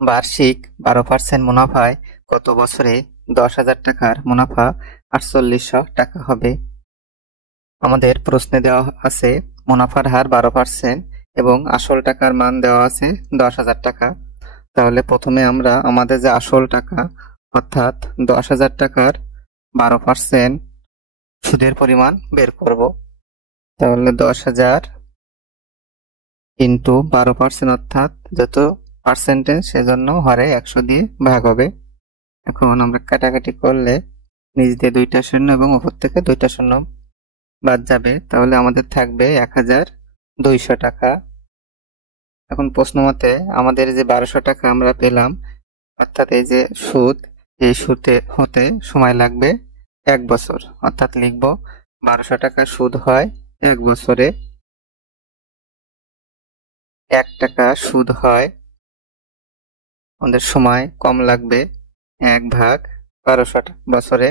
বার্ষিক 12% মুনাফায় গত বছরে 10,000 টাকার মুনাফা 4800 টাকা হবে। আমাদের প্রশ্নে দেওয়া আছে মুনাফার হার 12% এবং আসল টাকার মান দেওয়া আছে 10,000 টাকা। তাহলে প্রথমে আমরা আমাদের যে আসল টাকা অর্থাৎ 10,000 টাকার 12% সুদের পরিমাণ বের করব। তাহলে 10,000 ইন্টু 12% অর্থাৎ যত পার্সেন্টেজ সেজন্য হরে 100 দিয়ে ভাগ হবে। এখন আমরা কাটাকাটি করলে নিচ দিয়ে 2টা শূন্য এবং উপর থেকে 2টা শূন্য বাদ যাবে। তাহলে আমাদের থাকবে 1,200 টাকা। এখন প্রশ্ন মতে আমাদের যে 1200 টাকা আমরা পেলাম অর্থাৎ এই যে সুদ, এই সুদে হতে সময় লাগবে 1 বছর। অর্থাৎ লিখব 1200 টাকা সুদ হয় 1 বছরে। 1 টাকা সুদ হয়, আমাদের সময় কম লাগবে 1/1200 বছরে।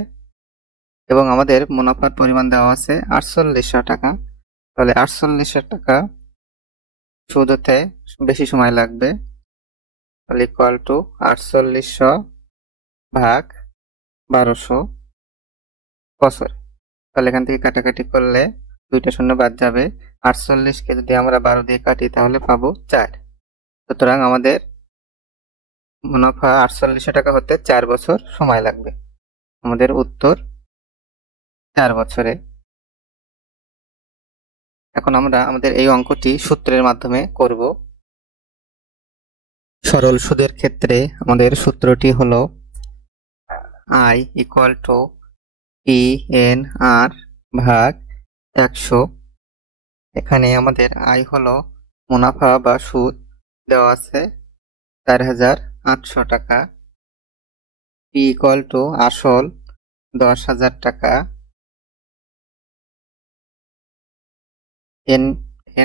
এবং আমাদের মুনাফার পরিমাণ দেওয়া আছে 4800 টাকা। তাহলে 4800 টাকা সুদ হতে বেশি সময় লাগবে। তাহলে ইকুয়াল টু 4800 ভাগ 1200 বছর। তাহলে এখান থেকে কাটাকাটি করলে 2টা শূন্য বাদ যাবে। 48কে যদি আমরা 12 দিয়ে কাটি তাহলে পাবো 4। সুতরাং আমাদের মুনাফা 4800 টাকা হতে 4 বছর সময় লাগবে। আমাদের উত্তর 4 বছরে। এখন আমরা আমাদের এই অঙ্কটি সূত্রের মাধ্যমে করব। সরল সুদের ক্ষেত্রে আমাদের সূত্রটি হলো I ইকুয়াল টু PNR ভাগ 100। এখানে আমাদের I হলো মুনাফা বা সুদ দেওয়া আছে 4,800 টাকা। P ইকুয়াল টু আসল 10,000 টাকা।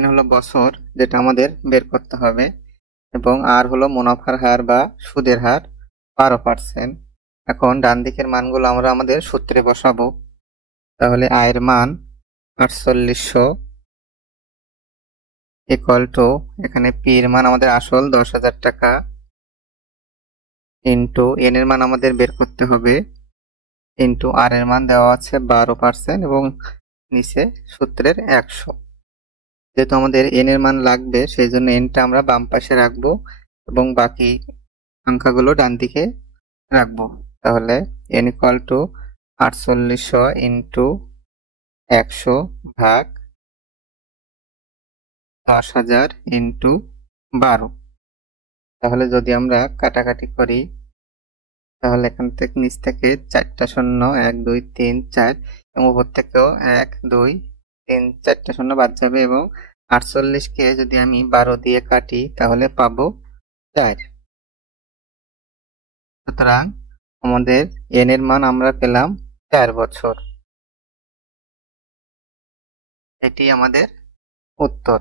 N হলো বছর যেটা আমাদের বের করতে হবে এবং R হলো মুনাফার হার বা সুদের হার 12%। এখন ডান দিকের মানগুলো আমরা আমাদের সূত্রে বসাবো। তাহলে আয়ের মান 4800 ইকুয়াল টু এখানে পি এর মান আমাদের আসল 10,000 টাকা ইন্টু এন এর মান আমাদের বের করতে হবে ইন্টু আর এর মান দেওয়া আছে 12% এবং নিচে সূত্রের 100। যেহেতু আমাদের এন এর মান লাগবে সেই জন্য এনটা আমরা বাম পাশে রাখবো এবং বাকি সংখ্যাগুলো ডান দিকে রাখবো। তাহলে এন ইকুয়াল টু 4800 ইন্টু 100 ভাগ 10,000 ইন্টু 12। তাহলে যদি আমরা কাটাকাটি করি তাহলে এখান থেকে নিচ থেকে 4টা শূন্য 1 2 3 4 এবং উপর থেকেও 1 2 3 4টা শূন্য বাদ যাবে এবং 48কে যদি আমি 12 দিয়ে কাটি তাহলে পাবো 4। সুতরাং আমাদের এন এর মান আমরা পেলাম 4 বছর। এটি আমাদের উত্তর।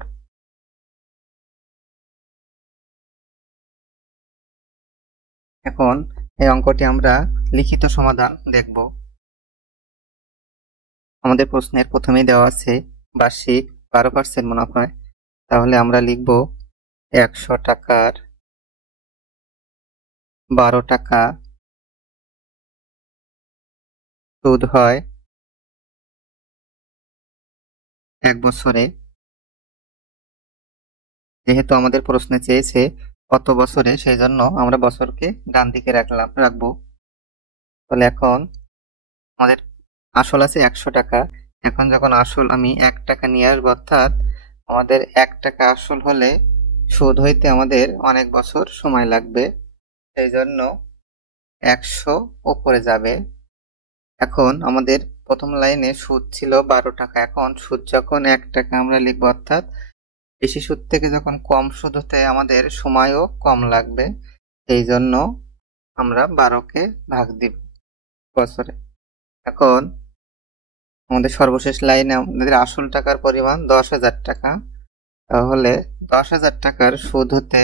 এখন এই অঙ্কটি আমরা লিখিত সমাধান দেখব। আমাদের প্রশ্নের প্রথমেই দেওয়া আছে বার্ষিক 12% মুনাফায়। তাহলে আমরা লিখব 100 টাকার 12 টাকা সুদ হয় 1 বছরে। যেহেতু আমাদের প্রশ্নে চেয়েছে কত বছরে সেই জন্য আমরা বছরকে ডান দিকে রাখবো। তাহলে এখন আমাদের আসল আছে 100 টাকা। এখন যখন আসল আমি 1 টাকা নিয়ে আসবো অর্থাৎ আমাদের 1 টাকা আসল হলে সুদ হইতে আমাদের অনেক বছর সময় লাগবে, সেই জন্য 100 উপরে যাবে। এখন আমাদের প্রথম লাইনে সুদ ছিল 12 টাকা। এখন সুদ যখন 1 টাকা আমরা লিখবো অর্থাৎ বেশি সুদ থেকে যখন কম সুদ হতে আমাদের সময়ও কম লাগবে, এই জন্য আমরা 12কে ভাগ দিব বছরে। এখন আমাদের সর্বশেষ লাইনে আমাদের আসল টাকার পরিমাণ 10,000 টাকা। তাহলে 10,000 টাকার সুদ হতে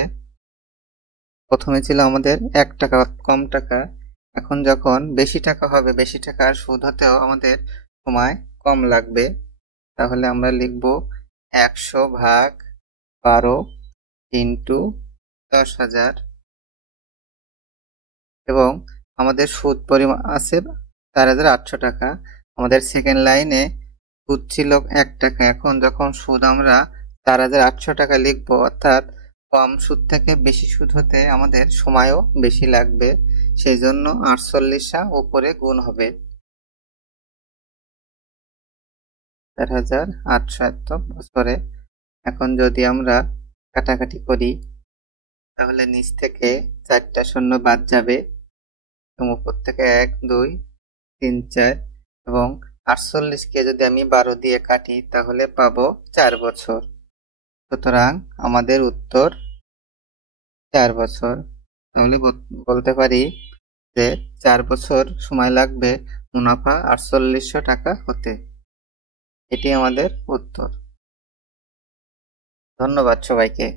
প্রথমে ছিল আমাদের 1 টাকা কম টাকা। এখন যখন বেশি টাকা হবে বেশি টাকার সুদ হতেও আমাদের সময় কম লাগবে। তাহলে আমরা লিখব 100 ভাগ 12 ইন্টু 10,000 এবং আমাদের সুদ পরিমাণ আছে 4,800 টাকা। আমাদের সেকেন্ড লাইনে সুদ ছিল 1 টাকা। এখন যখন সুদ আমরা 4,800 টাকা লিখবো, অর্থাৎ কম সুদ থেকে বেশি সুদ হতে আমাদের সময়ও বেশি লাগবে, সেই জন্য 48 উপরে গুণ হবে 4,800 এত বছরে। এখন যদি আমরা কাটাকাটি করি তাহলে নিচ থেকে 4টা শূন্য বাদ যাবে এবং উপর থেকে 1 2 3 4 এবং 48কে যদি আমি 12 দিয়ে কাটি তাহলে পাবো 4 বছর। সুতরাং আমাদের উত্তর 4 বছর। তাহলে বলতে পারি যে 4 বছর সময় লাগবে মুনাফা 4800 টাকা হতে। এটি আমাদের উত্তর। ধন্যবাদ সবাইকে।